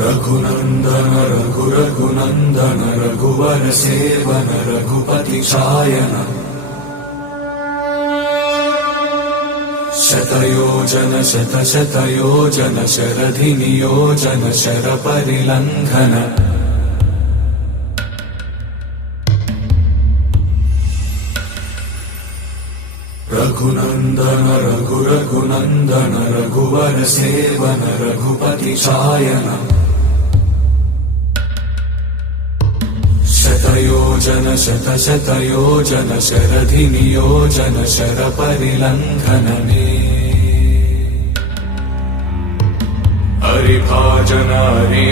रघुनंदन रघुनंदन रघुवर सेवन रघुपति शायन शतयोजन शतशतयोजन शरधि नियोजन शर परिलंघन रघुनंदन रघुनंदन रघुवर सेवन रघुपति शायन शतयोजन शतशतयोजन शरधि नियोजन शर परिलंघनने हरिभाजन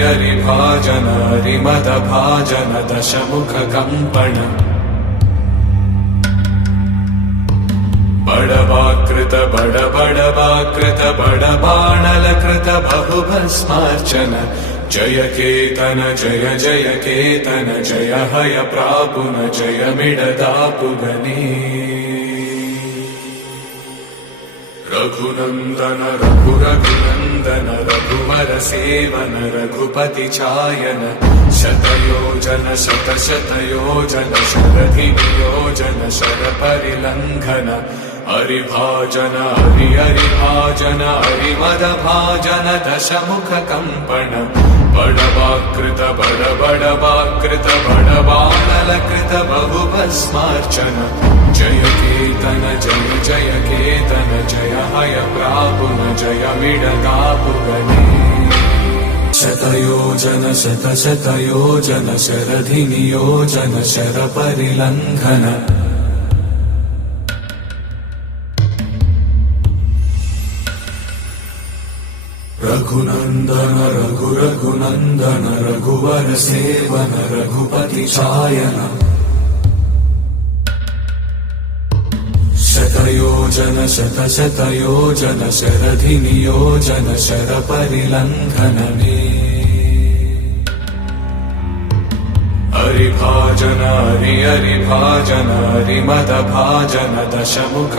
हरिभाजन हरिमद भाजन दशमुख कंपन बड़वाकृत बड़वाकृत बड़बाणलकृत बहुभस्मार्चन जय केतन जय जय केतन जय हय प्रापुन जय मिडदापुगने रघुनंदन रघुनंदन रघुवर सेवन रघुपति चायन शतयोजन शतशतयोजन शरधि नियोजन शर परिलंघन हरिभाजन हरिभाजन हरिमद भाजन दशमुख कंपन बड़वाकृत बड़वाकृत बड़बाणलकृत बहुभस्मार्चन जय केतन जय जय केतन जय हय प्रापुन जय मिडदापुगने शतयोजन शतशतयोजन शरधि नियोजन शर परिलंघन रघुनंदन रघुनंदन रघुवर सेवन रघुपति शायन शतयोजन शतशतयोजन शरधि नियोजन शर परिलंघनने हरिभाजन हरिभाजन हरिमद भाजन दशमुख